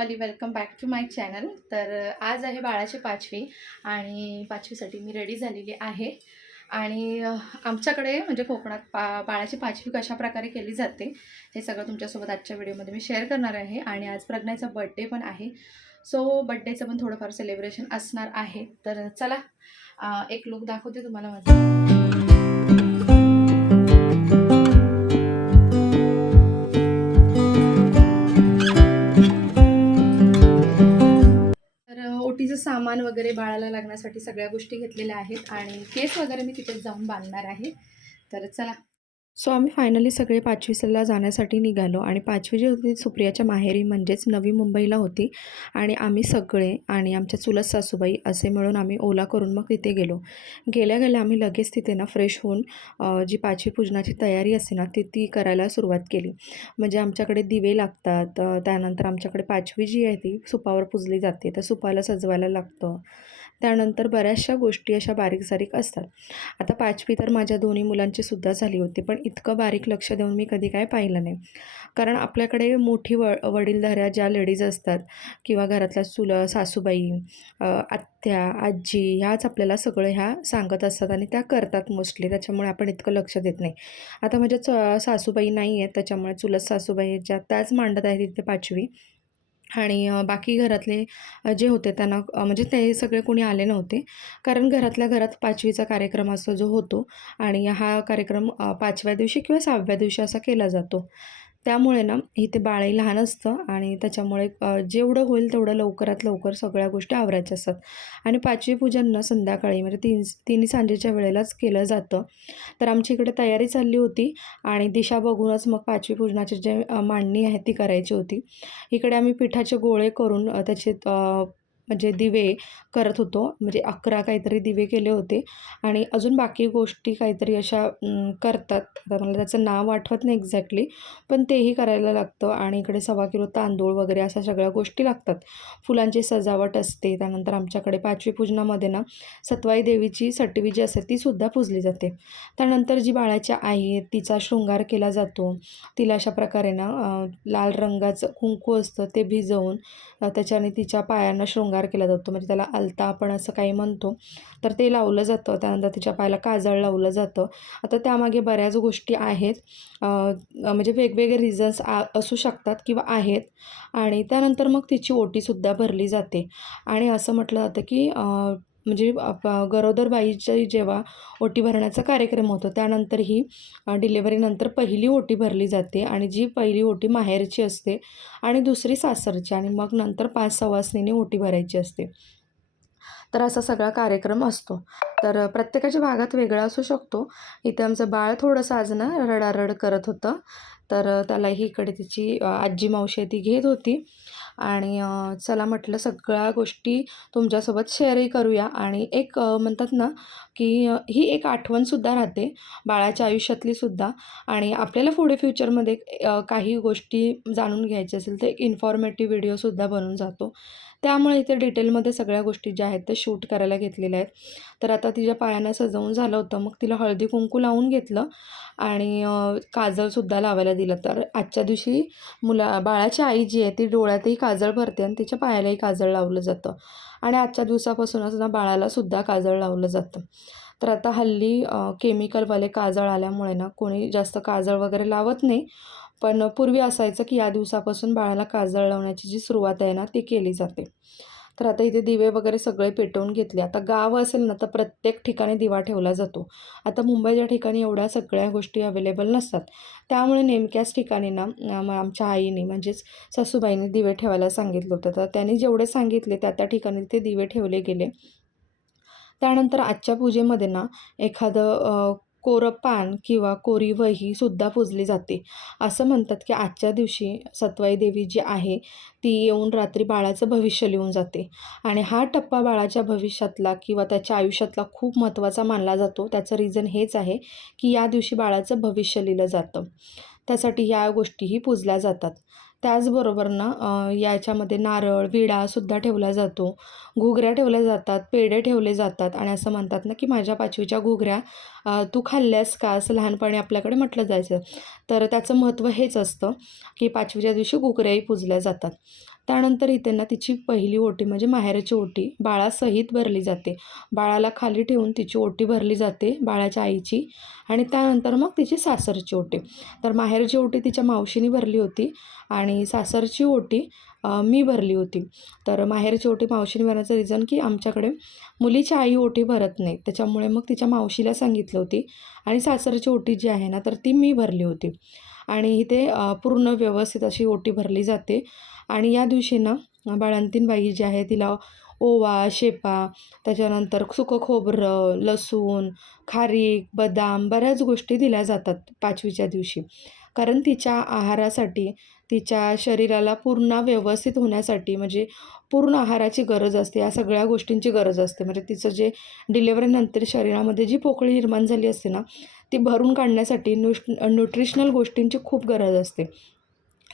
Rupali, welcome back to my channel. तर आज आहे बाळाची 5वी आणि 5वीसाठी मी रेडी झालेली आहे। आणि आमच्याकडे म्हणजे कोकणात बाळाची 5वी कशा प्रकारे केली जाते हे सगळं तुमच्यासोबत आजच्या व्हिडिओमध्ये मी शेअर करणार आहे। आणि आज प्रज्ञाचा बर्थडे पण आहे, सो बर्थडेचं पण थोडंफार सेलिब्रेशन असणार आहे। तर चला एक लुक दाखवते तुम्हाला माझा। ओटीचं सामान वगैरे बाळाला लागण्यासाठी सगळ्या गोष्टी घेतलेल्या आहेत आणि केस वगैरे मी तिथे जाऊन बांधणार आहे। तर चला। सो आम्ही फायनली सगळे 5वीला जाण्यासाठी निघालो आणि 5वी जी होती सुप्रियाच्या माहेरी म्हणजेच नवी मुंबईला होती। आणि आम्ही सगळे आणि आमच्या चुलत सासूबाई असे मिळून आम्ही ओला करून मग तिथे गेलो। गेल्या गेल्या आम्ही लगेच तिथे ना फ्रेश होऊन जी 5वी पूजनाची तयारी असते ना ती करायला सुरुवात केली। म्हणजे आमच्याकडे दिवे लागतात, त्यानंतर आमच्याकडे 5वी जी आहे ती सुपावर पुजली जाते, तर सुपाला सजवायला लागतं। त्यानंतर बऱ्याचशा गोष्टी अशा बारीक सारीक असतात। आता 5वी तर माझ्या दोन्ही मुलांची सुद्धा झाली होती, पण इतकं बारीक लक्ष देऊन मी कधी काय पाहिलं नाही। कारण आपल्याकडे मोठी वडीलधाऱ्या ज्या लेडीज असतात किंवा घरातल्या सासूबाई, आत्या, आजी ह्याच आपल्याला सगळं ह्या सांगत असतात आणि त्या करतात मोस्टली, त्याच्यामुळे आपण इतकं लक्ष देत नाही। आता माझ्या सासूबाई नाही आहेत, त्याच्यामुळे चुलत सासूबाई ज्या त्याच मांडत आहेत तिथे 5वी। आणि बाकी घरातले जे होते त्यांना म्हणजे ते सगळे कोणी आले नव्हते, कारण घरातल्या घरात 5वीचा कार्यक्रम असतो जो होतो आणि हा कार्यक्रम 5व्या दिवशी किंवा 6व्या दिवशी असा केला जातो। त्यामुळे ना इथे बाळही लहान असतं आणि त्याच्यामुळे जेवढं होईल तेवढं लवकरात लवकर सगळ्या गोष्टी आवरायच्या असतात। आणि 5वी पूजन ना संध्याकाळी म्हणजे तिन्ही सांजेच्या वेळेलाच केलं जातं। तर आमची इकडे तयारी चालली होती आणि दिशा बघूनच मग 5वी पूजनाची जे मांडणी आहे ती करायची होती। इकडे आम्ही पिठाचे गोळे करून त्याचे म्हणजे दिवे करत होतो, म्हणजे 11 काहीतरी दिवे केले होते आणि अजून बाकी गोष्टी काहीतरी अशा करतात। आता मला त्याचं नाव आठवत नाही एक्झॅक्टली, पण तेही करायला लागतं। आणि इकडे 1.25 किलो तांदूळ वगैरे अशा सगळ्या गोष्टी लागतात। फुलांची सजावट असते। त्यानंतर आमच्याकडे 5वी पूजनामध्ये ना सत्वाई देवीची सटवी जी असते तीसुद्धा पूजली जाते। त्यानंतर जी बाळाची आई आहे तिचा शृंगार केला जातो। तिला अशा प्रकारे ना लाल रंगाचं कुंकू असतं ते भिजवून त्याच्याने तिच्या पायांना शृंगार केला जातो, म्हणजे त्याला अलता आपण असं काही म्हणतो, तर ते लावलं जातं। त्यानंतर तिच्या पायाला काजळ लावलं जातं। आता त्यामागे बऱ्याच गोष्टी आहेत, म्हणजे वेगवेगळे रिझन्स असू शकतात किंवा आहेत। आणि त्यानंतर मग तिची ओटीसुद्धा भरली जाते। आणि असं म्हटलं जातं की म्हणजे गरोदर बाईची जेव्हा ओटी भरण्याचा कार्यक्रम होतो त्यानंतर ही डिलेवरीनंतर पहिली ओटी भरली जाते आणि जी पहिली ओटी माहेरची असते आणि दुसरी सासरची आणि मग नंतर 5 सवासणींनी ओटी भरायची असते। तर असा सगळा कार्यक्रम असतो। तर प्रत्येकाच्या भागात वेगळा असू शकतो। इथे आमचं बाळ थोडंसं आज ना रडारड करत होतं, तर त्यालाही इकडे तिची आजी मावशी ती घेत होती। आणि चला म्हटलं सगळ्या गोष्टी तुमच्यासोबत शेअरही करूया। आणि एक म्हणतात ना की ही एक आठवणसुद्धा राहते बाळाच्या आयुष्यातली सुद्धा। आणि आपल्याला पुढे फ्युचरमध्ये काही गोष्टी जाणून घ्यायच्या असेल तर एक इन्फॉर्मेटिव्ह व्हिडिओसुद्धा बनून जातो। त्यामुळे इथे डिटेलमध्ये सगळ्या गोष्टी ज्या आहेत त्या शूट करायला घेतलेल्या आहेत। तर आता तिच्या पायांना सजवून झालं होतं, मग तिला हळदी कुंकू लावून घेतलं आणि काजळसुद्धा लावायला दिलं। तर आजच्या दिवशी बाळाची आई जी आहे ती डोळ्यातही काजळ भरते आणि तिच्या पायालाही काजळ लावलं जातं। आणि आजच्या दिवसापासूनच ना बाळालासुद्धा काजळ लावलं जातं। तर आता हल्ली केमिकलवाले काजळ आल्यामुळे ना कोणी जास्त काजळ वगैरे लावत नाही, पण पूर्वी असायचं की या दिवसापासून बाळाला काजळ लावण्याची जी सुरुवात आहे ना ती केली जाते। तर आता इथे दिवे वगैरे सगळे पेटवून घेतले। आता गाव असेल ना तर प्रत्येक ठिकाणी दिवा ठेवला जातो। आता मुंबईच्या ठिकाणी एवढ्या सगळ्या गोष्टी अवेलेबल नसतात, त्यामुळे नेमक्याच ठिकाणी ना आमच्या आईने म्हणजेच सासूबाईंनी दिवे ठेवायला सांगितलं होतं। तर त्यांनी जेवढे सांगितले त्या ठिकाणी ते दिवे ठेवले गेले। त्यानंतर आजच्या पूजेमध्ये ना एखादं कोरं पान किंवा कोरी वहीसुद्धा पूजली जाते। असं म्हणतात की आजच्या दिवशी सत्वाई देवी जी आहे ती येऊन रात्री बाळाचं भविष्य लिहून जाते आणि हा टप्पा बाळाच्या भविष्यातला किंवा त्याच्या आयुष्यातला खूप महत्त्वाचा मानला जातो। त्याचं रिझन हेच आहे की या दिवशी बाळाचं भविष्य लिहिलं जातं, त्यासाठी ह्या गोष्टीही पूजल्या जातात। त्याचबरोबर ना याच्यामध्ये नारळ विडासुद्धा ठेवला जातो, घुगऱ्या ठेवल्या जातात, पेढे ठेवले जातात। आणि असं म्हणतात ना की माझ्या 5वीच्या घुगऱ्या तू खाल्ल्यास का, असं लहानपणी आपल्याकडे म्हटलं जायचं। तर त्याचं महत्त्व हेच असतं की 5वीच्या दिवशी घुगऱ्याही पूजल्या जातात। त्यानंतर इथे ना तिची पहिली ओटी म्हणजे माहेरची ओटी बाळासहित भरली जाते. बाळाला खाली ठेवून तिची ओटी भरली जाते बाळाच्या आईची आणि त्यानंतर मग तिची सासरची ओटी. तर माहेरची ओटी तिच्या मावशीने भरली होती आणि सासरची ओटी मी भरली होती. तर माहेरची ओटी मावशीने भरण्याचं रिझन की आमच्याकडे मुलीची आई ओटी भरत नाही, त्याच्यामुळे मग तिच्या मावशीला सांगितलं होती आणि सासरची ओटी जी आहे ना तर ती मी भरली होती. आणि इथे पूर्ण व्यवस्थित अशी ओटी भरली जाते आणि या दिवशी ना बाळंतीण बाई जी आहे तिला ओवा, शेपा, त्याच्यानंतर सुकं खोबरं, लसूण, खारीक, बदाम बऱ्याच गोष्टी दिल्या जातात पाचवीच्या दिवशी. कारण तिच्या आहारासाठी, तिच्या शरीराला पूर्ण व्यवस्थित होण्यासाठी म्हणजे पूर्ण आहाराची गरज असते, या सगळ्या गोष्टींची गरज असते. म्हणजे तिचं जे डिलिव्हरीनंतर शरीरामध्ये जी पोकळी निर्माण झाली असते ना, ती भरून काढण्यासाठी न्यूट्रिशनल गोष्टींची खूप गरज असते.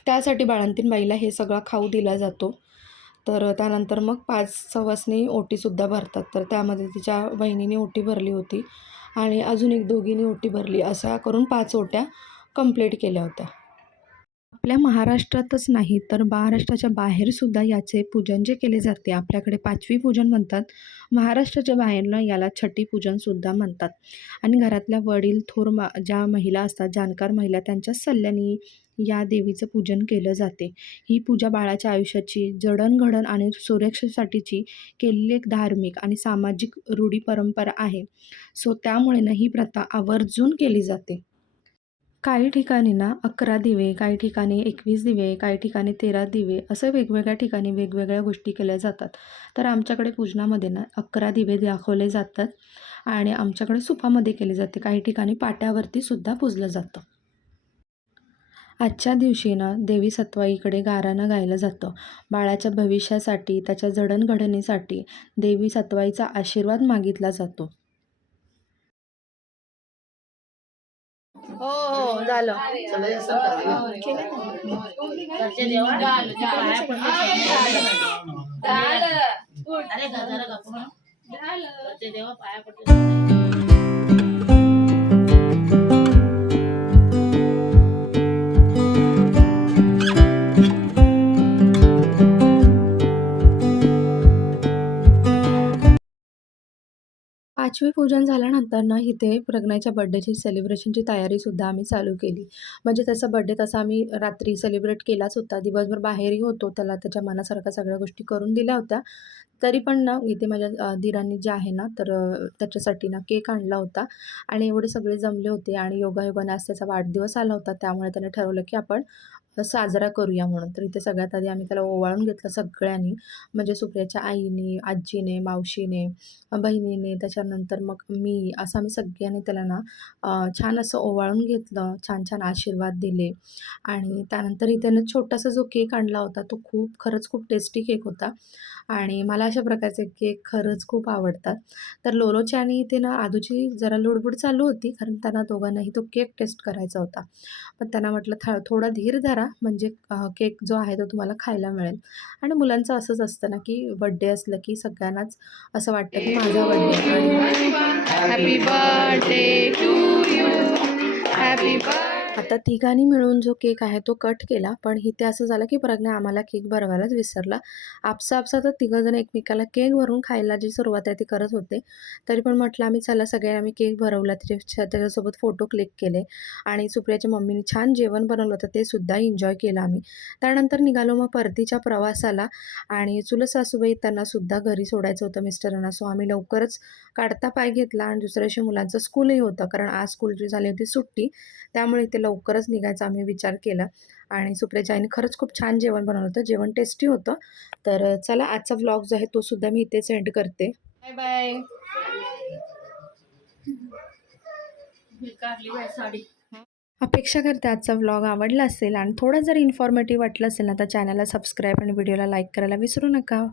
त्यासाठी बाळंतीण बाईला हे सगळा खाऊ दिला जातो. तर त्यानंतर मग 5 सवासणी ओटीसुद्धा भरतात. तर त्यामध्ये तिच्या बहिणीने ओटी भरली होती आणि अजून एक दोघींनी ओटी भरली. अशा करून 5 ओट्या कंप्लीट केल्या होत्या. आपल्या महाराष्ट्रातच नाही तर महाराष्ट्राच्या बाहेरसुद्धा याचे पूजन जे केले जाते आपल्याकडे पाचवी पूजन म्हणतात. महाराष्ट्राच्या बाहेरनं याला छटी पूजनसुद्धा म्हणतात. आणि घरातल्या वडील थोर ज्या महिला असतात जाणकार महिला त्यांच्या सल्ल्याने या देवीचं पूजन केलं जाते. ही पूजा बाळाच्या आयुष्याची जडणघडण आणि सुरक्षेसाठीची केलेली एक धार्मिक आणि सामाजिक रूढी परंपरा आहे. सो त्यामुळे ना ही प्रथा आवर्जून केली जाते. काही ठिकाणी ना 11 दिवे, काही ठिकाणी 21 दिवे, काही ठिकाणी 13 दिवे असं वेगवेगळ्या ठिकाणी वेगवेगळ्या गोष्टी केल्या जातात. तर आमच्याकडे पूजनामध्ये ना 11 दिवे दाखवले जातात आणि आमच्याकडे सुपामध्ये केले जाते. काही ठिकाणी पाट्यावरती सुद्धा पूजलं जातं. आजच्या दिवशी ना देवी सत्वाईकडे गाराणं गायलं जातं. बाळाच्या भविष्यासाठी, त्याच्या जडणघडणीसाठी देवी सत्वाईचा आशीर्वाद मागितला जातो. हो, हो. झालं. पाचवी पूजन झाल्यानंतर ना इथे प्रज्ञाच्या बड्डेची सेलिब्रेशनची तयारीसुद्धा आम्ही चालू केली. म्हणजे त्याचा बड्डे तसा आम्ही रात्री सेलिब्रेट केलाच होता. दिवसभर बाहेरही होतो. त्याला त्याच्या मनासारख्या सगळ्या गोष्टी करून दिल्या होत्या. तरी पण ना इथे माझ्या दीरांनी जे आहे ना तर त्याच्यासाठी ना केक आणला होता आणि एवढे सगळे जमले होते आणि योगायोगाने आज त्याचा वाढदिवस आला होता. त्यामुळे त्याने ठरवलं की आपण साजरा करूया म्हणून. तर इथे सगळ्यात आधी आम्ही त्याला ओवाळून घेतलं सगळ्यांनी. म्हणजे सुप्रियाच्या आईने, आजीने, मावशीने, बहिणीने, त्याच्यानंतर मग मी, असं आम्ही सगळ्यांनी त्याला ना छान असं ओवाळून घेतलं, छान-छान आशीर्वाद दिले आणि त्यानंतर इथे ना छोटासा जो केक आणला होता, तो खरंच खूप टेस्टी केक होता आणि मला अशा प्रकारचे केक खरंच खूप आवडतात. तर लोलोची आणि इथे ना आदूची जरा लुडबुड चालू होती, कारण त्यांना दोघांनाही तो केक टेस्ट करायचा होता. पण त्यांना म्हटलं थोडा धीर धरा, म्हणजे केक जो आहे तो तुम्हाला खायला मिळेल. आणि मुलांचं असंच असतं ना, की बड्डे असलं की सगळ्यांनाच असं वाटतं की माझा बड्डे आणि happy birthday to you, happy birthday. आता तिघांनी मिळून जो केक आहे तो कट केला. पण इथे असं झालं की प्रज्ञा आम्हाला केक भरवायलाच विसरला. आपसाआपसातच तिघंजण एकमेकाला केक भरून खायला जी सुरुवात आहे ती करत होते. तरी पण म्हटलं आम्ही चला सगळ्यांनी आम्ही केक भरवला, त्याच्यासोबत फोटो क्लिक केले आणि सुप्रियाच्या मम्मीने छान जेवण बनवलं होतं ते सुद्धा एन्जॉय केलं आम्ही. त्यानंतर निघालो मग परतीच्या प्रवासाला आणि चुलत सासूबाई त्यांनासुद्धा घरी सोडायचं होतं मिस्टरांना. सो आम्ही लवकरच काढता पाय घेतला आणि दुसऱ्या दिवशी मुलांचं स्कूलही होतं, कारण आज स्कूलची झाली होती सुट्टी. त्यामुळे इथे लवकरच निघायचा आम्ही विचार केला आणि सुप्रियाच्या आईने खरंच खूप छान जेवण बनवलं होतं. जेवण टेस्टी होतं. तर चला आजचा व्लॉग जो आहे तो सुद्धा मी इथेच एंड करते. Bye bye. अपेक्षा करते आजचा व्लॉग आवडला असेल आणि थोडा जर इन्फॉर्मेटिव्ह वाटलं असेल ना तर चॅनलला सबस्क्राईब आणि व्हिडिओला लाईक करायला विसरू नका.